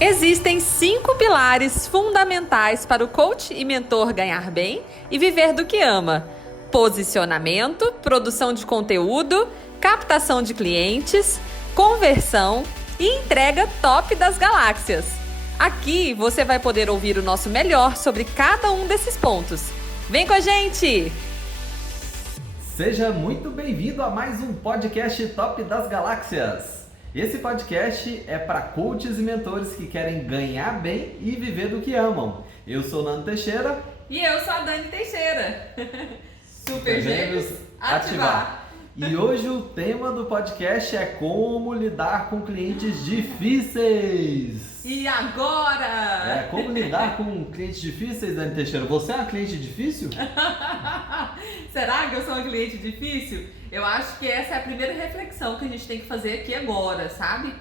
Existem 5 pilares fundamentais para o coach e mentor ganhar bem e viver do que ama: posicionamento, produção de conteúdo, captação de clientes, conversão e entrega top das galáxias. Aqui você vai poder ouvir o nosso melhor sobre cada um desses pontos. Vem com a gente! Seja muito bem-vindo a mais um podcast Top das Galáxias. Esse podcast é para coaches e mentores que querem ganhar bem e viver do que amam. Eu sou Nando Teixeira. E eu sou a Dani Teixeira. Super Gêmeos, ativar! E hoje o tema do podcast é como lidar com clientes difíceis. E agora? Como lidar com clientes difíceis, Dani Teixeira? Você é uma cliente difícil? Será que eu sou uma cliente difícil? Eu acho que essa é a primeira reflexão que a gente tem que fazer aqui agora, sabe?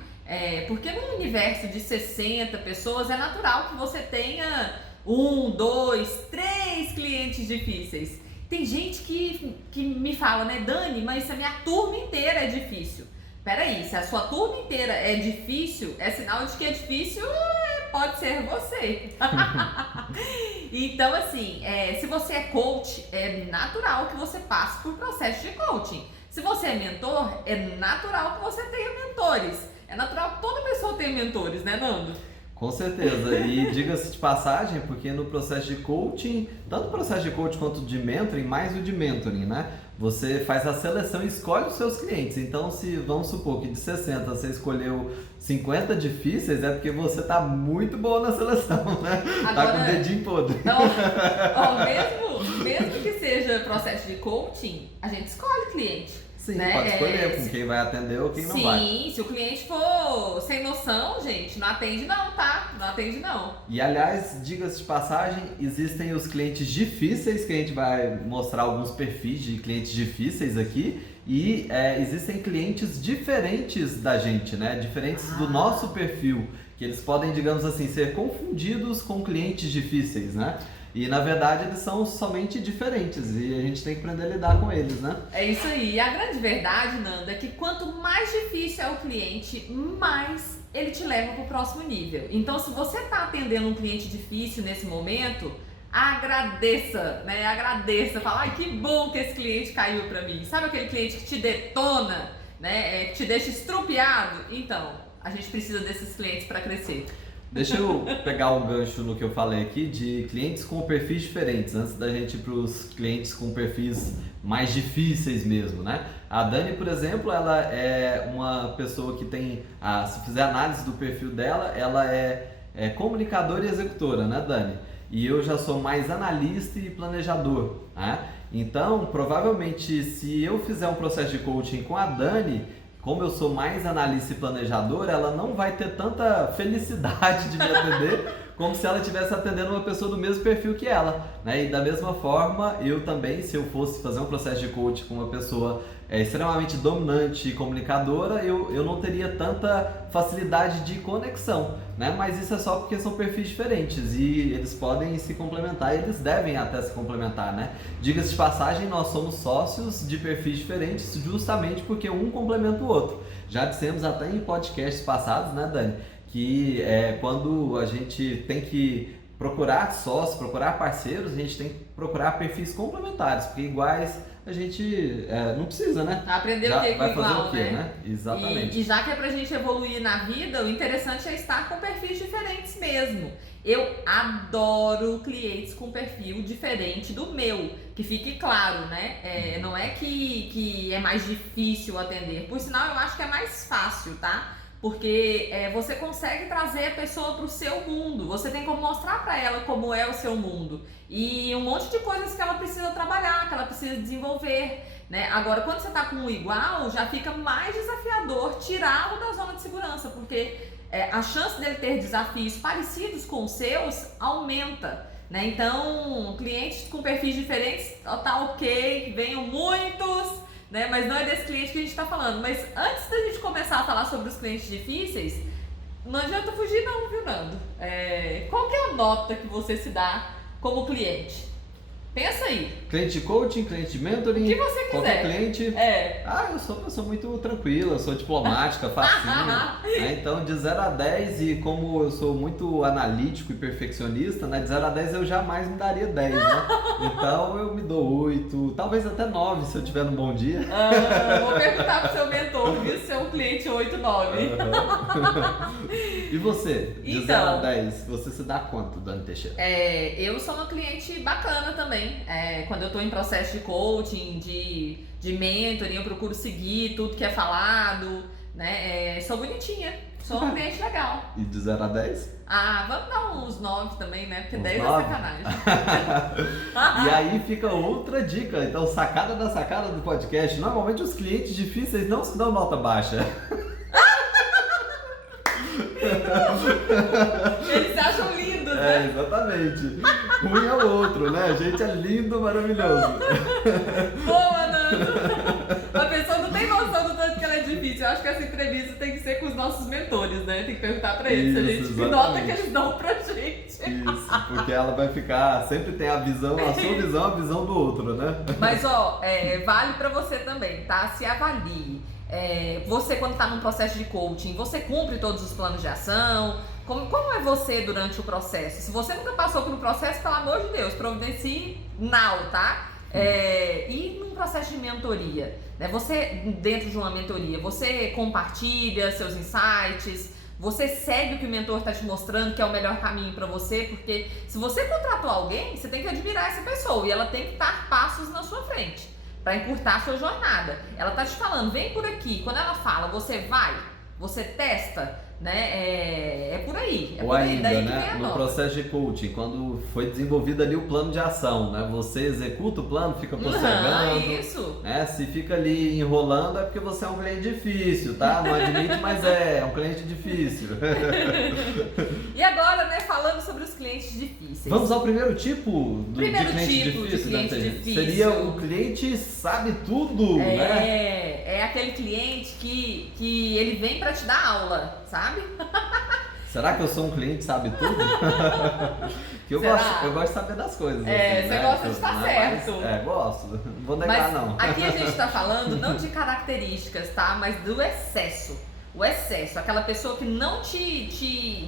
Porque num universo de 60 pessoas é natural que você tenha 1, 2, 3 clientes difíceis. Tem gente que me fala, né, Dani, mas se a minha turma inteira é difícil. Peraí, se a sua turma inteira é difícil, é sinal de que é difícil, pode ser você. Então, assim, se você é coach, é natural que você passe por processo de coaching. Se você é mentor, é natural que você tenha mentores. É natural que toda pessoa tenha mentores, né, Nando? Com certeza, e diga-se de passagem, porque no processo de coaching, tanto o processo de coaching quanto de mentoring, mais o de mentoring, né? Você faz a seleção e escolhe os seus clientes. Então, se vamos supor que de 60 você escolheu 50 difíceis, é porque você tá muito boa na seleção, né? Agora, tá com o dedinho podre. Mesmo que seja processo de coaching, a gente escolhe cliente. Sim, né? Pode escolher com quem vai atender ou quem não vai. Sim, se o cliente for sem noção, gente, não atende não, tá? Não atende não. E aliás, diga-se de passagem, existem os clientes difíceis, que a gente vai mostrar alguns perfis de clientes difíceis aqui. E existem clientes diferentes da gente, né? Diferentes do nosso perfil, que eles podem, digamos assim, ser confundidos com clientes difíceis, né? E na verdade eles são somente diferentes e a gente tem que aprender a lidar com eles, né? É isso aí. E a grande verdade, Nanda, é que quanto mais difícil é o cliente, mais ele te leva para o próximo nível. Então, se você está atendendo um cliente difícil nesse momento, agradeça, né? Agradeça. Fala, ai, que bom que esse cliente caiu para mim. Sabe aquele cliente que te detona, né? Que te deixa estrupiado? Então, a gente precisa desses clientes para crescer. Deixa eu pegar um gancho no que eu falei aqui de clientes com perfis diferentes, antes da gente ir para os clientes com perfis mais difíceis mesmo, né? A Dani, por exemplo, ela é uma pessoa que tem, se fizer análise do perfil dela, ela é comunicadora e executora, né, Dani? E eu já sou mais analista e planejador, né? Então, provavelmente, se eu fizer um processo de coaching com a Dani, como eu sou mais analista e planejador, ela não vai ter tanta felicidade de me atender como se ela estivesse atendendo uma pessoa do mesmo perfil que ela, né? E da mesma forma, eu também, se eu fosse fazer um processo de coaching com uma pessoa extremamente dominante e comunicadora, eu não teria tanta facilidade de conexão, né? Mas isso é só porque são perfis diferentes e eles podem se complementar, eles devem até se complementar, né? Diga-se de passagem, nós somos sócios de perfis diferentes justamente porque um complementa o outro. Já dissemos até em podcasts passados, né, Dani? Que quando a gente tem que procurar sócios, procurar parceiros, a gente tem que procurar perfis complementares, porque iguais a gente não precisa, né? Aprender o que vai igual, fazer o quê, né? Exatamente. E já que é pra gente evoluir na vida, o interessante é estar com perfis diferentes mesmo. Eu adoro clientes com perfil diferente do meu, que fique claro, né? Não é que é mais difícil atender, por sinal eu acho que é mais fácil, tá? Porque você consegue trazer a pessoa para o seu mundo, você tem como mostrar para ela como é o seu mundo e um monte de coisas que ela precisa trabalhar, que ela precisa desenvolver, né? Agora, quando você está com um igual, já fica mais desafiador tirá-lo da zona de segurança, porque a chance dele ter desafios parecidos com os seus aumenta, né? Então, clientes com perfis diferentes, tá ok, venham muitos, né? Mas não é desse cliente que a gente está falando. Mas antes da gente começar a falar sobre os clientes difíceis, não adianta fugir não, viu, Nando? Qual que é a nota que você se dá como cliente? Pensa aí. Cliente de coaching, cliente de mentoring, O que você quiser. qualquer cliente. É. Eu sou uma pessoa muito tranquila, eu sou diplomática, facinho. Né? Então, de 0 a 10, e como eu sou muito analítico e perfeccionista, né? De 0 a 10 eu jamais me daria 10, né? Então, eu me dou 8, talvez até 9 se eu tiver num bom dia. Vou perguntar pro seu mentor, viu? Se é um cliente 8, 9. E você, de Então, 0 a 10, você se dá quanto, Dani Teixeira? Eu sou uma cliente bacana também. Quando eu estou em processo de coaching, de mentoring, eu procuro seguir tudo que é falado, né? Sou bonitinha, sou uma cliente legal. E de 0 a 10? Vamos dar uns 9 também, né? Porque Uns 10 9? é sacanagem. E aí fica outra dica, então sacada da sacada do podcast, normalmente os clientes difíceis não se dão nota baixa. Eles acham lindos, né? Exatamente. Um é o outro, né? A gente é lindo, maravilhoso. Boa, Nando! A pessoa não tem noção do tanto que ela é difícil. Eu acho que essa entrevista tem que ser com os nossos mentores, né? Tem que perguntar pra eles, se a gente nota que eles dão pra gente. Isso, porque ela vai ficar, sempre tem a visão, a sua visão, a visão do outro, né? Mas, vale pra você também, tá? Se avalie. Você, quando tá num processo de coaching, você cumpre todos os planos de ação? Como é você durante o processo? Se você nunca passou por um processo, pelo amor de Deus, providencie now, tá? E num processo de mentoria, né? Você, dentro de uma mentoria, você compartilha seus insights, você segue o que o mentor está te mostrando que é o melhor caminho para você, porque se você contratou alguém, você tem que admirar essa pessoa e ela tem que dar passos na sua frente para encurtar a sua jornada. Ela tá te falando, vem por aqui. Quando ela fala, você vai, você testa, né? É por aí. Ou ainda, né, no processo de coaching, quando foi desenvolvido ali o plano de ação, né? Você executa o plano, fica postergando. Isso. Né? Se fica ali enrolando é porque você é um cliente difícil, tá? Não admite, mas é um cliente difícil. E agora, né, falando sobre os clientes difíceis. Vamos ao primeiro tipo de cliente difícil, de cliente difícil. Seria o cliente sabe tudo, né? É aquele cliente que ele vem pra te dar aula, sabe? Será que eu sou um cliente sabe tudo? Que eu gosto de saber das coisas. Você gosta de estar certo. Gosto. Não vou negar, não. Aqui a gente tá falando não de características, tá? Mas do excesso. O excesso, aquela pessoa que não te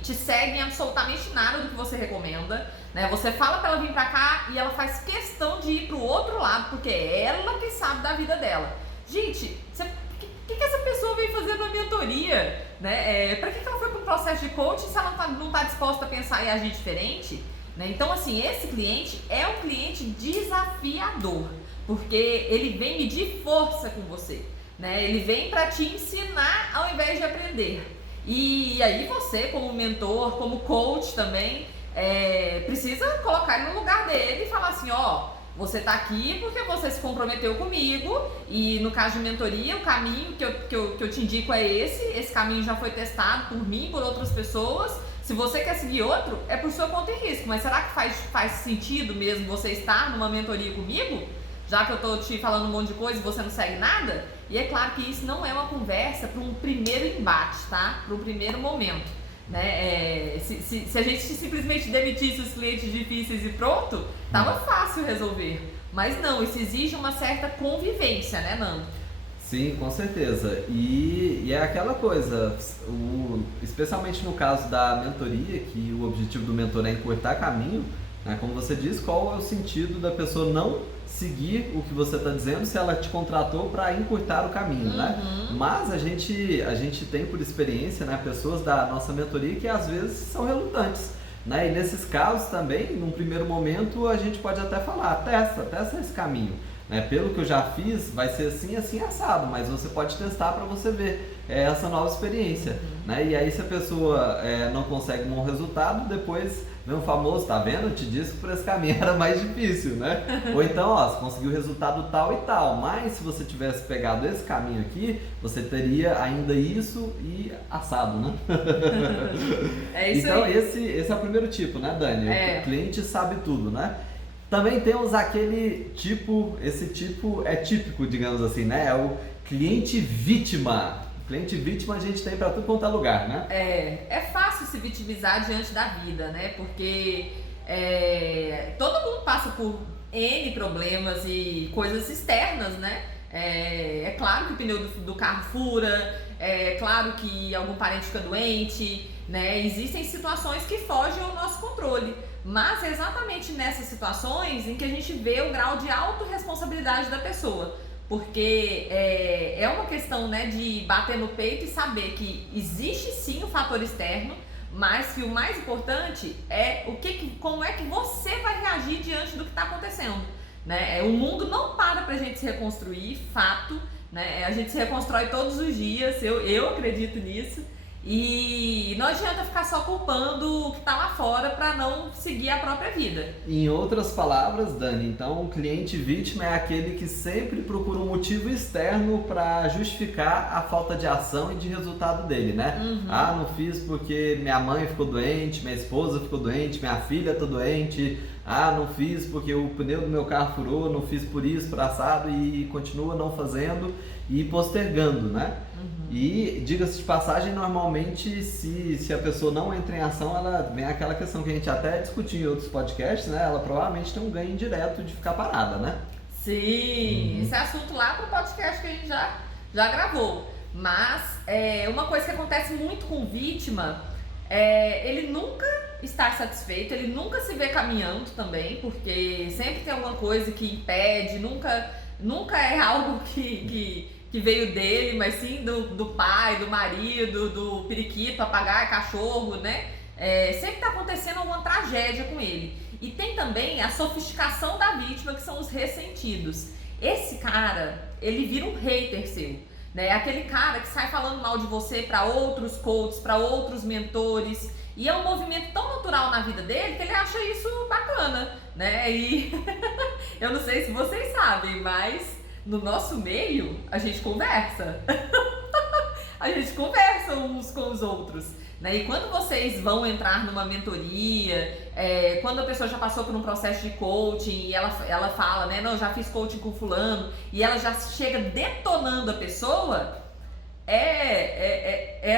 segue em absolutamente nada do que você recomenda, né? Você fala pra ela vir pra cá e ela faz questão de ir pro outro lado, porque é ela que sabe da vida dela. Gente, o que essa pessoa veio fazer na mentoria? Né? Pra que ela foi pro processo de coaching se ela não tá disposta a pensar e agir diferente? Né? Então, assim, esse cliente é um cliente desafiador, porque ele vem medir força com você. Né? Ele vem para te ensinar ao invés de aprender. E aí você, como mentor, como coach também, precisa colocar ele no lugar dele e falar assim, você tá aqui porque você se comprometeu comigo e no caso de mentoria, o caminho que eu te indico é esse caminho já foi testado por mim, por outras pessoas. Se você quer seguir outro, é por sua conta e risco, mas será que faz sentido mesmo você estar numa mentoria comigo? Já que eu tô te falando um monte de coisa e você não segue nada? E é claro que isso não é uma conversa para um primeiro embate, tá? Para um primeiro momento, né? Se a gente simplesmente demitisse os clientes difíceis e pronto, tava fácil resolver. Mas não, isso exige uma certa convivência, né, Nando? Sim, com certeza. E é aquela coisa, especialmente no caso da mentoria, que o objetivo do mentor é encurtar caminho, né? Como você diz, qual é o sentido da pessoa não seguir o que você está dizendo se ela te contratou para encurtar o caminho, né? Mas a gente tem por experiência, né, pessoas da nossa mentoria que às vezes são relutantes, né? E nesses casos também, num primeiro momento, a gente pode até falar, testa esse caminho. Né? Pelo que eu já fiz, vai ser assim, assim, assado, mas você pode testar para você ver essa nova experiência. Né? E aí se a pessoa não consegue um bom resultado, depois vem um famoso, tá vendo? Eu te disse que por esse caminho era mais difícil, né? Ou então, você conseguiu resultado tal e tal, mas se você tivesse pegado esse caminho aqui, você teria ainda isso e assado, né? Isso então, aí. esse é o primeiro tipo, né, Dani? O cliente sabe tudo, né? Também temos aquele tipo, esse tipo é típico, digamos assim, né? É o cliente vítima. Cliente vítima a gente tem para tudo quanto é lugar, né? É fácil se vitimizar diante da vida, né? Porque todo mundo passa por N problemas e coisas externas, né? É claro que o pneu do carro fura, é claro que algum parente fica doente, né? Existem situações que fogem ao nosso controle, mas é exatamente nessas situações em que a gente vê o grau de autorresponsabilidade da pessoa, porque é uma questão, né, de bater no peito e saber que existe sim o fator externo, mas que o mais importante é como é que você vai reagir diante do que está acontecendo, né? O mundo não para pra gente se reconstruir, fato, né? A gente se reconstrói todos os dias, eu acredito nisso, e não adianta ficar só culpando o que está lá fora para não seguir a própria vida. Em outras palavras, Dani, então o cliente vítima é aquele que sempre procura um motivo externo para justificar a falta de ação e de resultado dele, né? Ah, não fiz porque minha mãe ficou doente, minha esposa ficou doente, minha filha está doente. Ah, não fiz porque o pneu do meu carro furou, não fiz por isso, por assado, e continua não fazendo e postergando, né? E, diga-se de passagem, normalmente, se a pessoa não entra em ação, ela vem aquela questão que a gente até discutiu em outros podcasts, né? Ela provavelmente tem um ganho indireto de ficar parada, né? Sim, esse é assunto lá pro podcast que a gente já gravou. Mas uma coisa que acontece muito com vítima ele nunca está satisfeito, ele nunca se vê caminhando também, porque sempre tem alguma coisa que impede, nunca é algo que veio dele, mas sim do pai, do marido, do periquito, papagaio, cachorro, né? Sempre está acontecendo alguma tragédia com ele. E tem também a sofisticação da vítima, que são os ressentidos. Esse cara, ele vira um hater seu, né? Aquele cara que sai falando mal de você para outros coaches, para outros mentores, e é um movimento tão natural na vida dele que ele acha isso bacana, né? E eu não sei se vocês sabem, mas no nosso meio a gente conversa. A gente conversa uns com os outros, né? E quando vocês vão entrar numa mentoria, quando a pessoa já passou por um processo de coaching e ela fala, né, não, já fiz coaching com fulano, e ela já chega detonando a pessoa,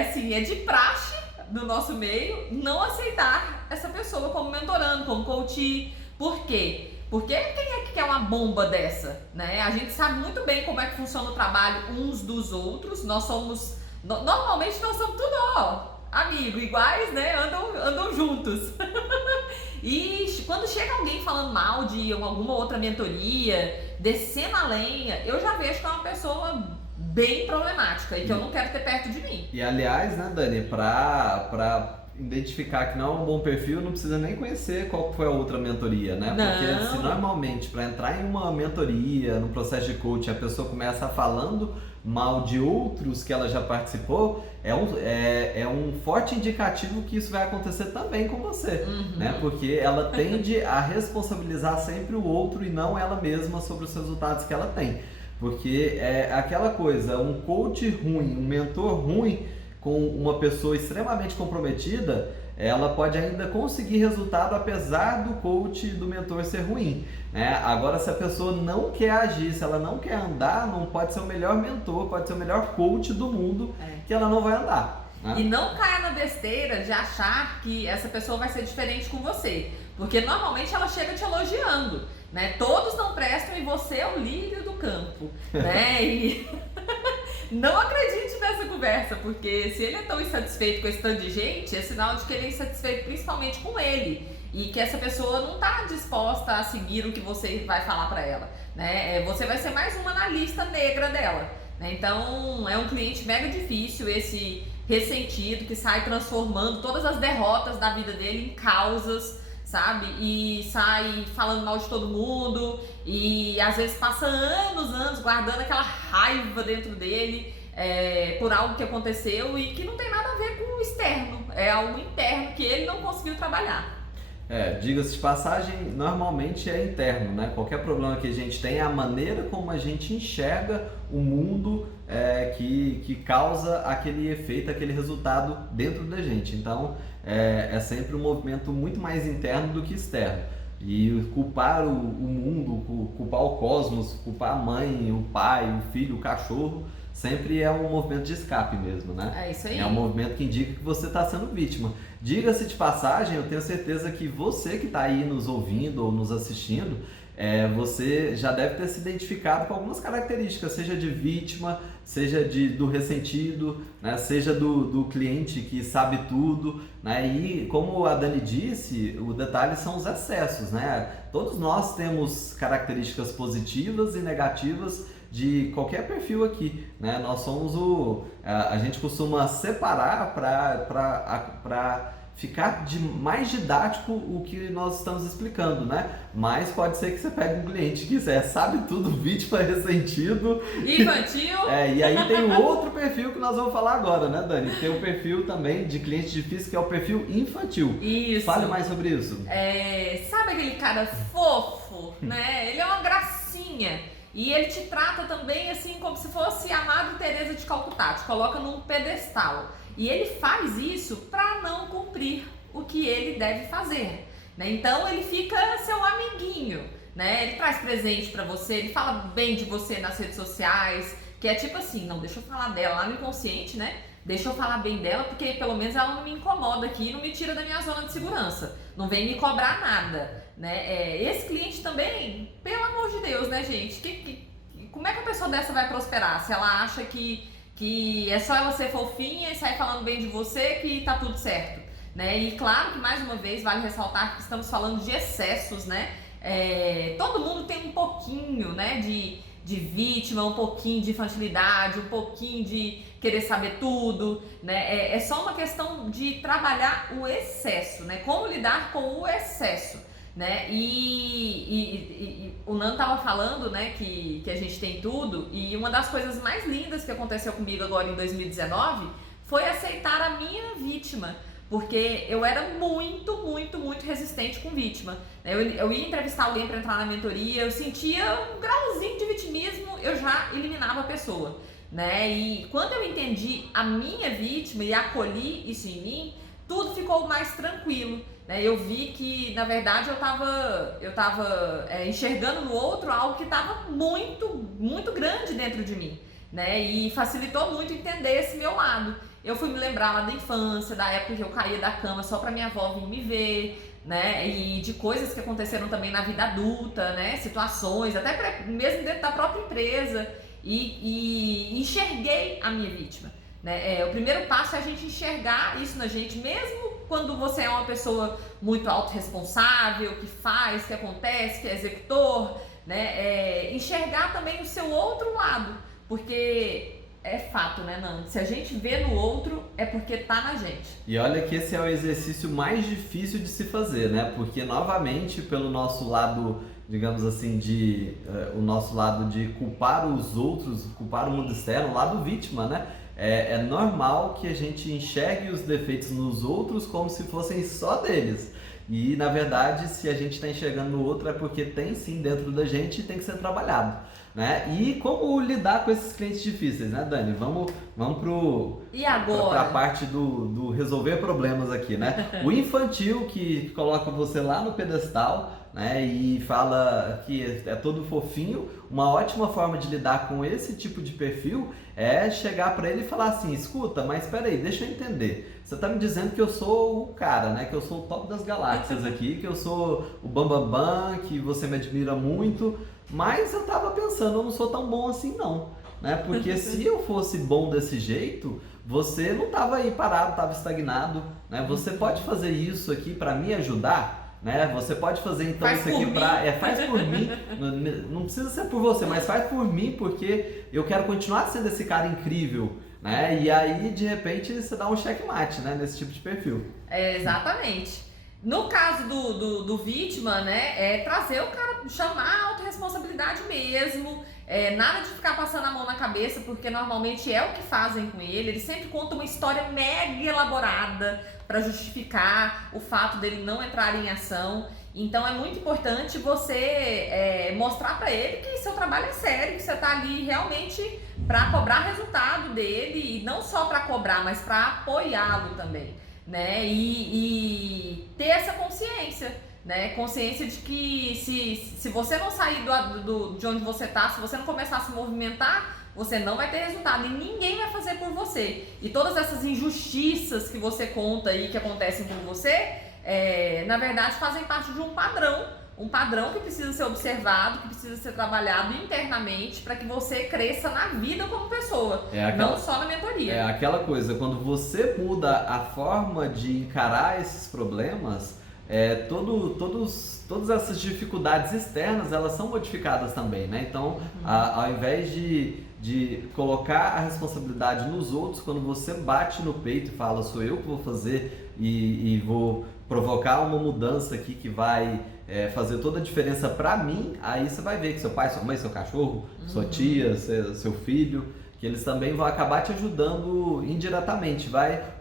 assim, é de praxe do nosso meio não aceitar essa pessoa como mentorando, como coach. Por quê? Porque quem é que quer uma bomba dessa, né? A gente sabe muito bem como é que funciona o trabalho uns dos outros. Normalmente nós somos tudo, amigo, iguais, né? Andam juntos. E quando chega alguém falando mal de alguma outra mentoria, descendo a lenha, eu já vejo que é uma pessoa bem problemática e que eu não quero ter perto de mim. E aliás, né, Dani, pra identificar que não é um bom perfil, não precisa nem conhecer qual foi a outra mentoria, né? Porque se normalmente para entrar em uma mentoria, no processo de coaching, a pessoa começa falando mal de outros que ela já participou, é um forte indicativo que isso vai acontecer também com você, né? Porque ela tende a responsabilizar sempre o outro e não ela mesma sobre os resultados que ela tem. Porque é aquela coisa, um coach ruim, um mentor ruim, com uma pessoa extremamente comprometida, ela pode ainda conseguir resultado apesar do coach e do mentor ser ruim, né? Agora, se a pessoa não quer agir, se ela não quer andar, não pode ser o melhor mentor, pode ser o melhor coach do mundo, que ela não vai andar, né? E não caia na besteira de achar que essa pessoa vai ser diferente com você, porque normalmente ela chega te elogiando, né? Todos não prestam e você é o líder do campo, né? E não acredite nessa conversa, porque se ele é tão insatisfeito com esse tanto de gente, é sinal de que ele é insatisfeito principalmente com ele e que essa pessoa não está disposta a seguir o que você vai falar para ela, né? Você vai ser mais uma na lista negra dela, né? Então é um cliente mega difícil, esse ressentido que sai transformando todas as derrotas da vida dele em causas, sabe? E sai falando mal de todo mundo e às vezes passa anos guardando aquela raiva dentro dele por algo que aconteceu e que não tem nada a ver com o externo, é algo interno que ele não conseguiu trabalhar. Diga-se de passagem, normalmente é interno, né? Qualquer problema que a gente tem é a maneira como a gente enxerga o mundo que causa aquele efeito, aquele resultado dentro da gente. Então, é sempre um movimento muito mais interno do que externo. E culpar o mundo, culpar o cosmos, culpar a mãe, o pai, o filho, o cachorro, sempre é um movimento de escape mesmo, né? É isso aí. É um movimento que indica que você está sendo vítima. Diga-se de passagem, eu tenho certeza que você que está aí nos ouvindo ou nos assistindo, você já deve ter se identificado com algumas características, seja de vítima, seja do ressentido, né? Seja do cliente que sabe tudo, né? E como a Dani disse, o detalhe são os excessos, né? Todos nós temos características positivas e negativas de qualquer perfil aqui, né? Nós somos a gente costuma separar para ficar mais didático o que nós estamos explicando, né? Mas pode ser que você pegue um cliente que sabe tudo, vítima, ressentido. Infantil. E aí tem um outro perfil que nós vamos falar agora, né, Dani? Tem um perfil também de cliente difícil que é o perfil infantil. Isso. Fale mais sobre isso. Sabe aquele cara fofo, né? Ele é uma gracinha. E ele te trata também assim como se fosse a Madre Teresa de Calcutá, te coloca num pedestal. E ele faz isso para não cumprir o que ele deve fazer, né? Então ele fica seu amiguinho, né? Ele traz presente para você, ele fala bem de você nas redes sociais, que é tipo assim, não, deixa eu falar dela lá no inconsciente, né? Deixa eu falar bem dela, porque pelo menos ela não me incomoda aqui e não me tira da minha zona de segurança. Não vem me cobrar nada, né? Esse cliente também, pelo amor de Deus, né, gente? Como é que a pessoa dessa vai prosperar? Se ela acha que é só ela ser fofinha e sair falando bem de você que tá tudo certo, né? E claro que, mais uma vez, vale ressaltar que estamos falando de excessos, né? Todo mundo tem um pouquinho, né, de vítima, um pouquinho de infantilidade, um pouquinho de querer saber tudo, né? É só uma questão de trabalhar o excesso, né? Como lidar com o excesso, né? E o Nando tava falando, né, que a gente tem tudo, e uma das coisas mais lindas que aconteceu comigo agora em 2019 foi aceitar a minha vítima, porque eu era muito resistente com vítima. Eu ia entrevistar alguém para entrar na mentoria, eu sentia um grauzinho de vitimismo, eu já eliminava a pessoa, né? E quando eu entendi a minha vítima e acolhi isso em mim, tudo ficou mais tranquilo, né? Eu vi que, na verdade, eu tava enxergando no outro algo que estava muito grande dentro de mim, né? E facilitou muito entender esse meu lado. Eu fui me lembrar lá da infância, da época que eu caía da cama só pra minha avó vir me ver, né? E de coisas que aconteceram também na vida adulta, né? Situações, até mesmo dentro da própria empresa. E enxerguei a minha vítima, né? O primeiro passo é a gente enxergar isso na gente, mesmo quando você é uma pessoa muito autorresponsável, que faz, que acontece, que é executor, né? Enxergar também o seu outro lado, porque é fato, né, Nando? Se a gente vê no outro, é porque tá na gente. E olha que esse é o exercício mais difícil de se fazer, né? Porque, novamente, pelo nosso lado, digamos assim, o nosso lado de culpar os outros, culpar o mundo externo, o lado vítima, né? É normal que a gente enxergue os defeitos nos outros como se fossem só deles. E, na verdade, se a gente está enxergando no outro é porque tem sim dentro da gente e tem que ser trabalhado, né? E como lidar com esses clientes difíceis, né, Dani? Vamos para a parte do resolver problemas aqui, né? O infantil que coloca você lá no pedestal, né, e fala que é todo fofinho. Uma ótima forma de lidar com esse tipo de perfil é chegar para ele e falar assim: escuta, mas espera aí, deixa eu entender. Você tá me dizendo que eu sou o cara, né? Que eu sou o top das galáxias aqui, que eu sou o bambambam, que você me admira muito, mas eu tava pensando, eu não sou tão bom assim não, né? Porque se eu fosse bom desse jeito, você não tava aí parado, tava estagnado, né? Você pode fazer isso aqui para me ajudar? Né? Você pode fazer então faz isso aqui faz por mim, não precisa ser por você, mas faz por mim, porque eu quero continuar sendo esse cara incrível, né? E aí de repente você dá um checkmate, né, nesse tipo de perfil. Exatamente. No caso do vítima, né, trazer o cara, chamar a autorresponsabilidade mesmo, nada de ficar passando a mão na cabeça, porque normalmente é o que fazem com ele. Ele sempre conta uma história mega elaborada para justificar o fato dele não entrar em ação. Então é muito importante você mostrar para ele que seu trabalho é sério, que você está ali realmente para cobrar resultado dele, e não só para cobrar, mas para apoiá-lo também, né? E ter essa consciência, né? Consciência de que se você não sair de onde você está, se você não começar a se movimentar, você não vai ter resultado e ninguém vai fazer por você. E todas essas injustiças que você conta aí, que acontecem com você, na verdade fazem parte de um padrão um padrão que precisa ser observado, que precisa ser trabalhado internamente para que você cresça na vida como pessoa, não só na mentoria. É aquela coisa, quando você muda a forma de encarar esses problemas, todas essas dificuldades externas, elas são modificadas também, né? Então, ao invés de colocar a responsabilidade nos outros, quando você bate no peito e fala, sou eu que vou fazer e vou provocar uma mudança aqui que vai fazer toda a diferença pra mim, aí você vai ver que seu pai, sua mãe, seu cachorro, sua tia, seu filho, que eles também vão acabar te ajudando indiretamente,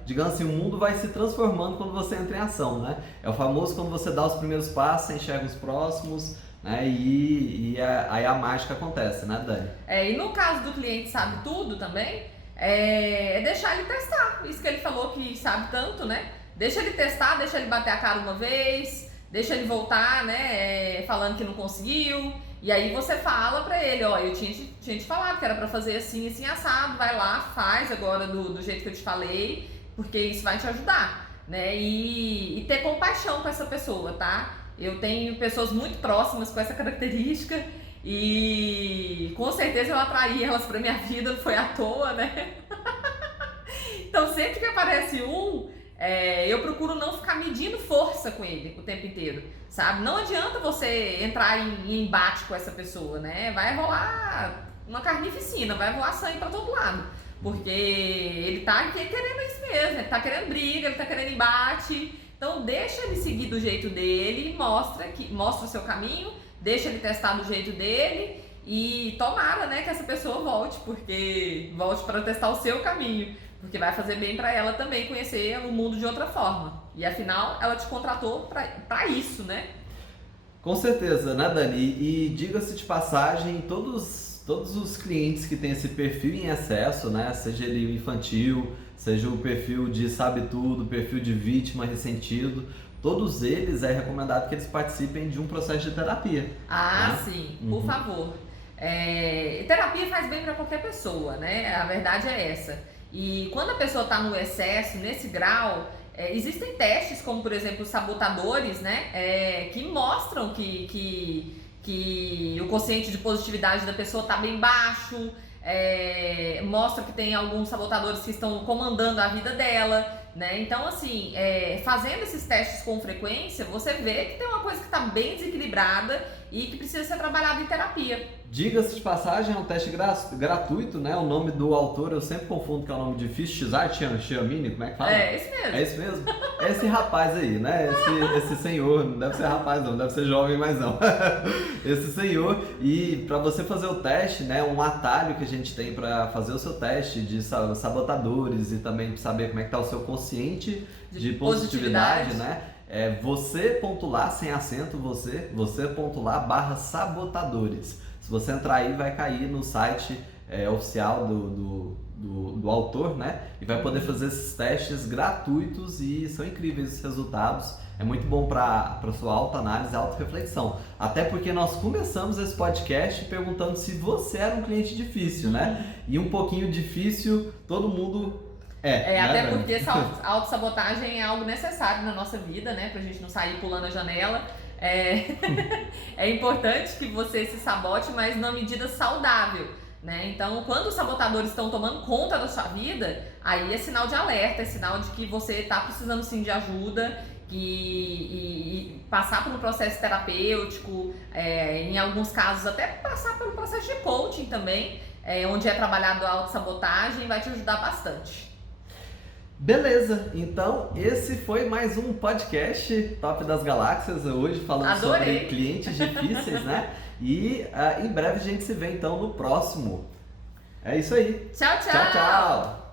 digamos assim, o mundo vai se transformando quando você entra em ação, né? É o famoso quando você dá os primeiros passos, você enxerga os próximos, né? E aí a mágica acontece, né, Dani? E no caso do cliente sabe tudo também, é deixar ele testar, isso que ele falou que sabe tanto, né? Deixa ele testar, deixa ele bater a cara uma vez, deixa ele voltar, né, falando que não conseguiu. E aí você fala pra ele, ó, eu tinha te falado que era pra fazer assim, assim, assado, vai lá, faz agora do jeito que eu te falei, porque isso vai te ajudar, né? E ter compaixão com essa pessoa, tá? Eu tenho pessoas muito próximas com essa característica e com certeza eu atraí elas pra minha vida, não foi à toa, né? Então sempre que aparece eu procuro não ficar medindo força com ele o tempo inteiro, sabe? Não adianta você entrar em embate com essa pessoa, né? Vai rolar uma carnificina, vai voar sangue pra todo lado, porque ele tá querendo isso mesmo, ele tá querendo briga, ele tá querendo embate. Então deixa ele seguir do jeito dele, mostra o seu caminho, deixa ele testar do jeito dele e tomara, né, que essa pessoa volte para testar o seu caminho. Porque vai fazer bem pra ela também conhecer o mundo de outra forma. E afinal, ela te contratou pra isso, né? Com certeza, né, Dani? E diga-se de passagem, todos os clientes que têm esse perfil em excesso, né? Seja ele infantil, seja o perfil de sabe tudo, perfil de vítima, ressentido, todos eles é recomendado que eles participem de um processo de terapia. Né? Sim, por favor. Terapia faz bem pra qualquer pessoa, né? A verdade é essa. E quando a pessoa está no excesso, nesse grau, existem testes, como por exemplo os sabotadores, né, que mostram que o quociente de positividade da pessoa está bem baixo, mostra que tem alguns sabotadores que estão comandando a vida dela, né? Então assim, fazendo esses testes com frequência, você vê que tem uma coisa que está bem desequilibrada e que precisa ser trabalhada em terapia. Diga-se de passagem, é um teste gratuito, né? O nome do autor eu sempre confundo, que é o nome difícil, Cesar Chiamini, como é que fala? Esse mesmo. É esse mesmo? É esse rapaz aí, né? Esse senhor, não deve ser rapaz não, deve ser jovem mais não. Esse senhor, e para você fazer o teste, né? Um atalho que a gente tem para fazer o seu teste de sabotadores e também para saber como é que tá o seu consciente de positividade, né? Você pontular sem acento, você pontular /sabotadores. Se você entrar aí, vai cair no site oficial do autor, né? E vai poder fazer esses testes gratuitos e são incríveis os resultados. É muito bom para sua autoanálise e autorreflexão. Até porque nós começamos esse podcast perguntando se você era um cliente difícil, né? E um pouquinho difícil, todo mundo até porque essa autossabotagem é algo necessário na nossa vida, né? Pra gente não sair pulando a janela. É importante que você se sabote, mas numa medida saudável, né? Então, quando os sabotadores estão tomando conta da sua vida, aí é sinal de alerta, é sinal de que você está precisando sim de ajuda e passar por um processo terapêutico, em alguns casos até passar pelo processo de coaching também, onde é trabalhado a autossabotagem, vai te ajudar bastante. Beleza, então esse foi mais um podcast Top das Galáxias, hoje falando sobre clientes difíceis, né? E em breve a gente se vê então no próximo. É isso aí. Tchau, tchau! Tchau, tchau!